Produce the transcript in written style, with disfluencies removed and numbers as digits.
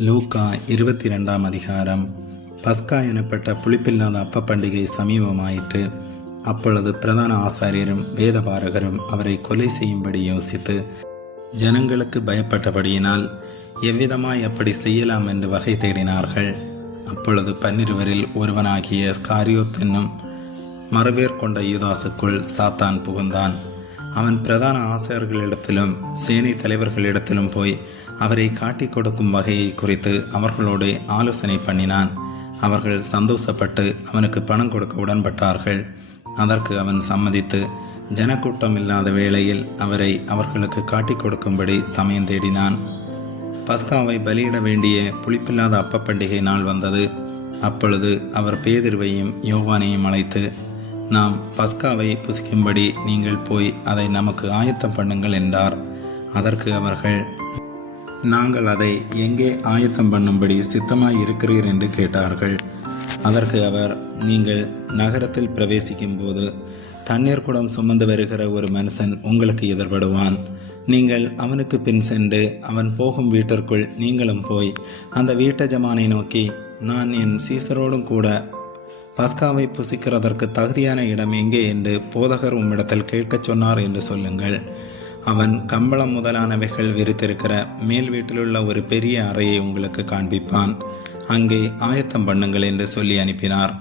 லூக்கா 22 அதிகாரம். பஸ்கா எனப்பட்ட புளிப்பில்லாத அப்ப பண்டிகை சமீபமாயிற்று. அப்பொழுது பிரதான ஆசாரியரும் வேதபாரகரும் அவரை கொலை செய்யும்படி யோசித்து ஜனங்களுக்கு பயப்பட்டபடியினால் எவ்விதமாய் அப்படி செய்யலாம் என்று வகை தேடினார்கள். அப்பொழுது 12 ஒருவனாகிய ஸ்காரியோத் என்னும் மறுபேர் கொண்ட யூதாசுக்குள் சாத்தான் புகுந்தான். அவன் பிரதான ஆசாரியர்களிடத்திலும் சேனை தலைவர்களிடத்திலும் போய் அவரை காட்டிக் கொடுக்கும் வகையை குறித்து அவர்களோடு ஆலோசனை பண்ணினான். அவர்கள் சந்தோஷப்பட்டு அவனுக்கு பணம் கொடுக்க உடன்பட்டார்கள். அதற்கு அவன் சம்மதித்து ஜனக்கூட்டம் இல்லாத வேளையில் அவரை அவர்களுக்கு காட்டிக் கொடுக்கும்படி சமயம் தேடினான். பஸ்காவை பலியிட வேண்டிய புளிப்பில்லாத அப்ப பண்டிகை நாள் வந்தது. அப்பொழுது அவர் பேதுருவையும் யோவானையும் அழைத்து, நாம் பஸ்காவை புசிக்கும்படி நீங்கள் போய் அதை நமக்கு ஆயத்தம் பண்ணுங்கள் என்றார். அதற்கு அவர்கள், நாங்கள் அதை எங்கே ஆயத்தம் பண்ணும்படி சித்தமாய் இருக்கிறீர் என்று கேட்டார்கள். அதற்கு அவர், நீங்கள் நகரத்தில் பிரவேசிக்கும் போது தண்ணீர் குடம் சுமந்து வருகிற ஒரு மனுஷன் உங்களுக்கு எதிர்படுவான். நீங்கள் அவனுக்கு பின் சென்று அவன் போகும் வீட்டிற்குள் நீங்களும் போய் அந்த வீட்டஜமானை நோக்கி, நான் என் சீசரோடும் கூட பஸ்காவை புசிக்கிறதற்கு தகுதியான இடம் எங்கே என்று போதகர் உம்மிடத்தில் கேட்கச் சொன்னார் என்று சொல்லுங்கள். அவன் கம்பளம் முதலானவைகள் விரித்திருக்கிற மேல் வீட்டிலுள்ள ஒரு பெரிய அறையை உங்களுக்கு காண்பிப்பான். அங்கே ஆயத்தம் பண்ணுங்கள் என்று சொல்லி அனுப்பினார்.